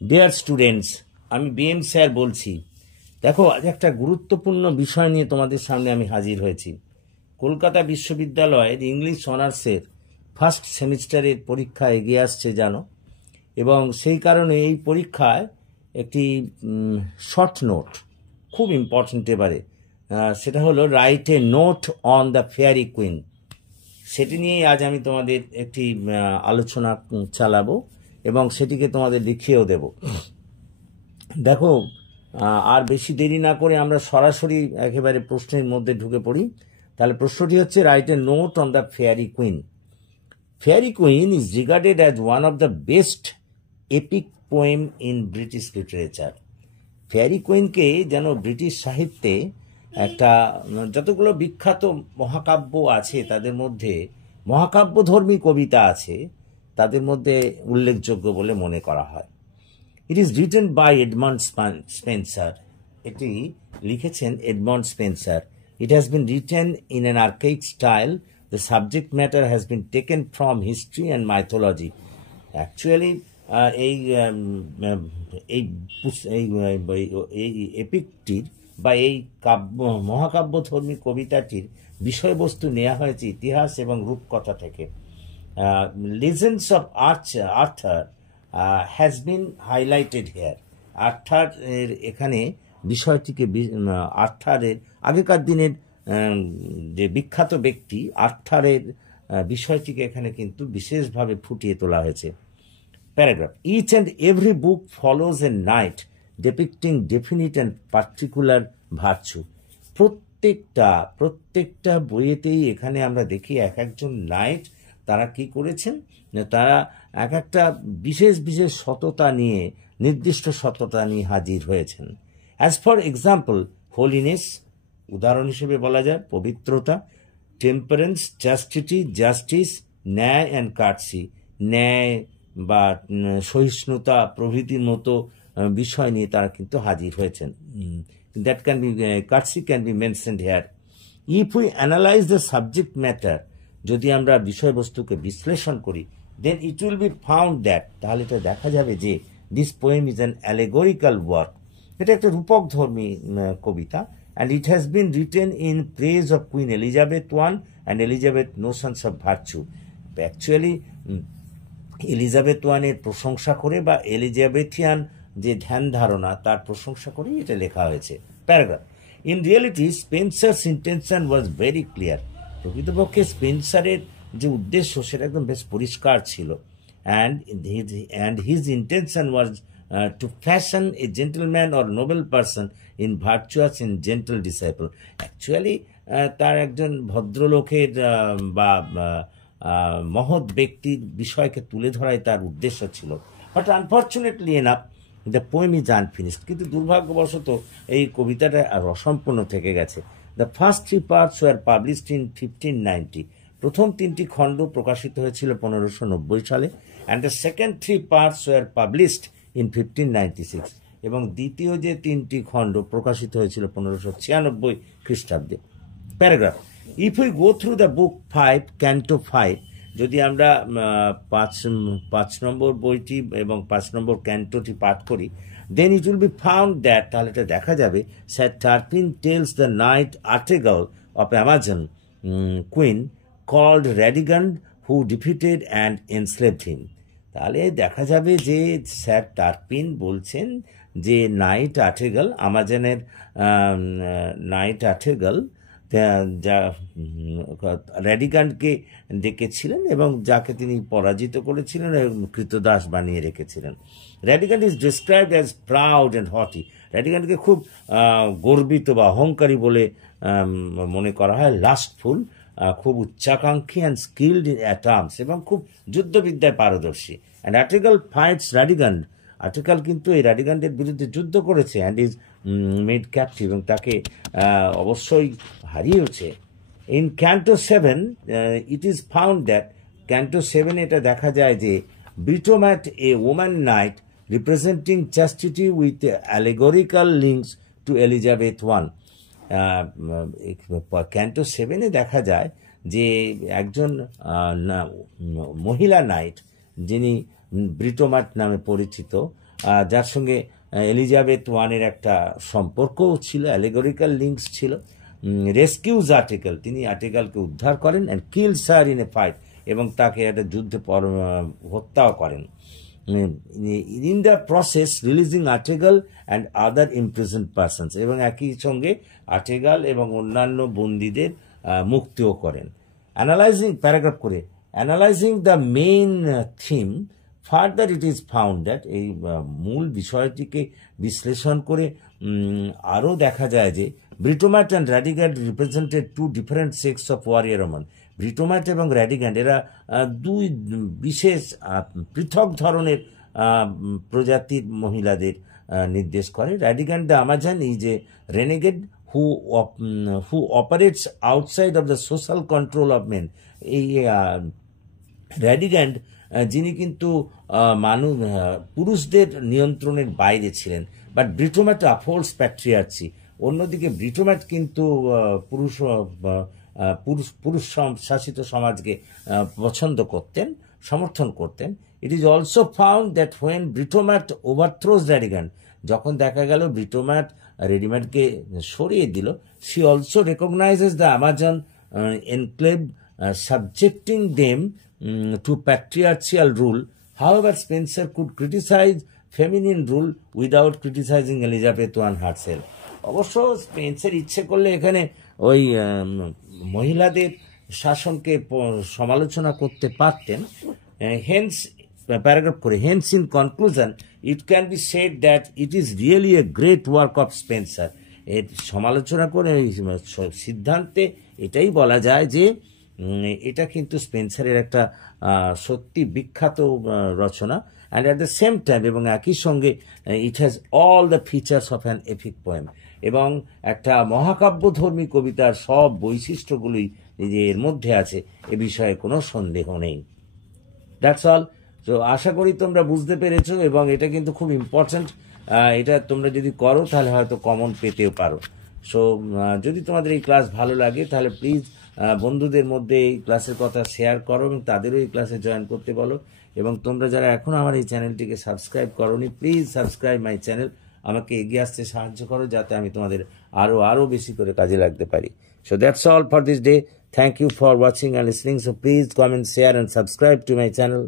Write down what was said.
Dear students, আমি BM sir বলছি। দেখো, আজ একটা গুরুত্বপূর্ণ বিষয় নিয়ে তোমাদের সামনে আমি হাজির হয়েছি। কলকাতা বিশ্ববিদ্যালয়ের ইংলিশ অনার্সের ফার্স্ট সেমিস্টারের পরীক্ষা এগিয়ে আসছে জানো, এবং সেই কারণে এই পরীক্ষায় একটি শর্ট নোট খুব ইম্পর্টেন্ট এবারে। সেটা হলো right a note on the Faerie queen. সেটি নিয়েই আজ আমি তোমাদের একটি আলোচনা চালাবো এবং সেটিকে তোমাদের লিখিয়েও দেব। দেখো, আর বেশি দেরি না করে আমরা সরাসরি একেবারে প্রশ্নের মধ্যে ঢুকে পড়ি। তাহলে প্রশ্নটি হচ্ছে, write a note on the Faerie Queene. Faerie Queene is regarded as one of the best epic poem in British literature. Faerie কুইনকে যেন ব্রিটিশ সাহিত্যে একটা, যতগুলো বিখ্যাত মহাকাব্য আছে তাদের মধ্যে, মহাকাব্যধর্মী কবিতা আছে তাদের মধ্যে উল্লেখযোগ্য বলে মনে করা হয়। It is written by Edmund Spenser. এটি লিখেছেন Edmund Spenser. It has been written in an archaic style. The subject matter has been taken from history and mythology. Actually এই এপিকটির বা এই মহাকাব্যধর্মী কবিতাটির বিষয়বস্তু নেওয়া হয়েছে ইতিহাস এবং রূপকথা থেকে। Legends of Arthur has been highlighted here. Arthur এর এখানে বিষয়টিকে, আর্থারের আগেকার দিনের যে বিখ্যাত ব্যক্তি আর্থারের বিষয়টিকে এখানে কিন্তু বিশেষভাবে ফুটিয়ে তোলা হয়েছে। Paragraph: each and every book follows a knight depicting definite and particular virtue. প্রত্যেকটা বইয়েতেই এখানে আমরা দেখি এক একজন নাইট তারা কি করেছেন, তারা এক একটা বিশেষ বিশেষ সততা নিয়ে, নির্দিষ্ট সততা নিয়ে হাজির হয়েছেন। অ্যাজ ফর এক্সাম্পল, হোলিনেস, উদাহরণ হিসেবে বলা যায় পবিত্রতা; টেম্পারেন্স, চ্যাস্টিটি, জাস্টিস, ন্যায় অ্যান্ড কার্সি, ন্যায় বা সহিষ্ণুতা প্রভৃতির মতো বিষয় নিয়ে তারা কিন্তু হাজির হয়েছেন। দ্যাট ক্যান বি, কার্সি can be mentioned here. If we analyze the subject matter, যদি আমরা বিষয়বস্তুকে বিশ্লেষণ করি, then it will be found that, তাহলে এটা দেখা যাবে যে this poem is an allegorical work. এটা একটা রূপকধর্মী কবিতা। And it has been written in praise of Queen Elizabeth I and Elizabeth notions of virtue. Actually Elizabeth I এর প্রশংসা করে বা এলিজাবেথিয়ান যে ধ্যান ধারণা তার প্রশংসা করেই এটা লেখা হয়েছে। Paragraph: in reality Spenser's intention was very clear. প্রকৃতপক্ষে স্পেন্সারের যে উদ্দেশ্য সেটা একদম বেশ পরিষ্কার ছিল। And his intention was to fashion a gentleman or noble person in virtuous in gentle disciple. Actually তার একজন ভদ্রলোকের বা মহৎ ব্যক্তির বিষয়কে তুলে ধরাই তার উদ্দেশ্য ছিল। But unfortunately enough the poem is unfinished. কিন্তু দুর্ভাগ্যবশত এই কবিতাটা অসম্পূর্ণ থেকে গেছে। The first 3 parts were published in 1590। প্রথম 3টি খণ্ড প্রকাশিত হয়েছিল 1590 সালে। And the second 3 parts were published in 1596। এবং দ্বিতীয় যে 3টি খণ্ড প্রকাশিত হয়েছিল 1596 খ্রিস্টাব্দে। Paragraph: if we go through the book 5, canto 5, যদি আমরা 5 নম্বর বইটি এবং 5 নম্বর ক্যান্টোটি পাঠ করি, then it will be found that, তাহলে এটা দেখা যাবে, sir Turpin tells the knight Artegall of Amazon queen called Radigund who defeated and enslaved him. তাহলে দেখা যাবে যে স্যার টার্পিন বলছেন যে নাইট আর্টেগাল, আমাজনের নাইট আর্টেগাল, যা র্যাডিগান্ডকে ডেকেছিলেন এবং যাকে তিনি পরাজিত করেছিলেন এবং কৃতদাস বানিয়ে রেখেছিলেন। Radigund is described as proud and haughty. র্যাডিগান্ডকে খুব গর্বিত বা অহংকারী বলে মনে করা হয়। লাস্টফুল, খুব উচ্চাকাঙ্ক্ষী, অ্যান্ড স্কিল্ড অ্যাট আর্মস, এবং খুব যুদ্ধবিদ্যায় পারদর্শী। And Artegall fights Radigund. Artegall কিন্তু এই র্যাডিগান্ডের বিরুদ্ধে যুদ্ধ করেছে, অ্যান্ড ইজ মেড ক্যাপটিভ, এবং তাকে অবশ্যই হারিয়েছে। In canto 7 it is found that, canto 7 এটা দেখা যায় যে Britomart a woman knight representing chastity with allegorical links to Elizabeth I। Canto 7-এ দেখা যায় যে একজন মহিলা নাইট, যিনি ব্রিটোম্যাট নামে পরিচিত, যার সঙ্গে এলিজাবেথ ওয়ানের একটা সম্পর্কও ছিল, অ্যালেগরিক্যাল লিঙ্কস ছিল। রেস্কিউজ আর্টিকেল, তিনি আর্টিকেলকে উদ্ধার করেন and kills her in a fight, এবং তাকে একটা যুদ্ধে হত্যাও করেন। In the process releasing Artegall and other imprisoned persons, এবং একই সঙ্গে আর্টিকেল এবং অন্যান্য বন্দীদের মুক্তিও করেন। অ্যানালাইজিং প্যারাগ্রাফ করে analyzing the main theme further it is found that, এই মূল বিষয়টিকে বিশ্লেষণ করে আরও দেখা যায় যে Britomart and Radigund represented two different sex of warrior woman. Britomart এবং র্যাডিগ্যান্ড এরা দুই বিশেষ পৃথক ধরনের প্রজাতির মহিলাদের নির্দেশ করে। Radigund the Amazon is a renegade who operates outside of the social control of men. এই র্যাডিগ্যান্ড যিনি কিন্তু পুরুষদের নিয়ন্ত্রণের বাইরে ছিলেন, বাট ব্রিটোম্যাট আপহোল্ডস প্যাট্রিয়ার্চি। অন্যদিকে ব্রিটোম্যাট কিন্তু পুরুষ শাসিত সমাজকে পছন্দ করতেন, সমর্থন করতেন। It is also found that when Britomart overthrows Radigund, যখন দেখা গেল ব্রিটোম্যাট রেডিম্যাডকে সরিয়ে দিল, she also recognizes the Amazon enclave subjecting them to patriarchal rule. However Spenser could criticize feminine rule without criticizing Elizabeth one herself. অবশ্য Spenser ইচ্ছে করলে এখানে ওই মহিলাদের শাসনকে সমালোচনা করতে পারতেন। হেন্স প্যারাগ্রাফ করে hence in conclusion it can be said that it is really a great work of Spencer. এর সমালোচনা করে সিদ্ধান্তে এটাই বলা যায় যে এটা কিন্তু স্পেন্সারের একটা সত্যি বিখ্যাত রচনা, and at the same time, এবং একই সঙ্গে it has all the features of an epic poem, এবং একটা মহাকাব্যধর্মী কবিতার সব বৈশিষ্ট্যগুলোই যে এর মধ্যে আছে এ বিষয়ে কোনো সন্দেহ নেই। That's all. তো আশা করি তোমরা বুঝতে পেরেছো, এবং এটা কিন্তু খুব ইম্পর্ট্যান্ট। এটা তোমরা যদি করো তাহলে হয়তো কমন পেতেও পারো। সো যদি তোমাদের এই ক্লাস ভালো লাগে তাহলে প্লিজ বন্ধুদের মধ্যে এই ক্লাসের কথা শেয়ার করো এবং তাদেরও এই ক্লাসে জয়েন করতে বলো। এবং তোমরা যারা এখনও আমার এই চ্যানেলটিকে সাবস্ক্রাইব করোনি, প্লিজ সাবস্ক্রাইব মাই চ্যানেল। আমাকে এগিয়ে আসতে সাহায্য করো যাতে আমি তোমাদের আরও বেশি করে কাজে লাগতে পারি। So that's all for this day. Thank you for watching and listening. So please comment, share and subscribe to my channel.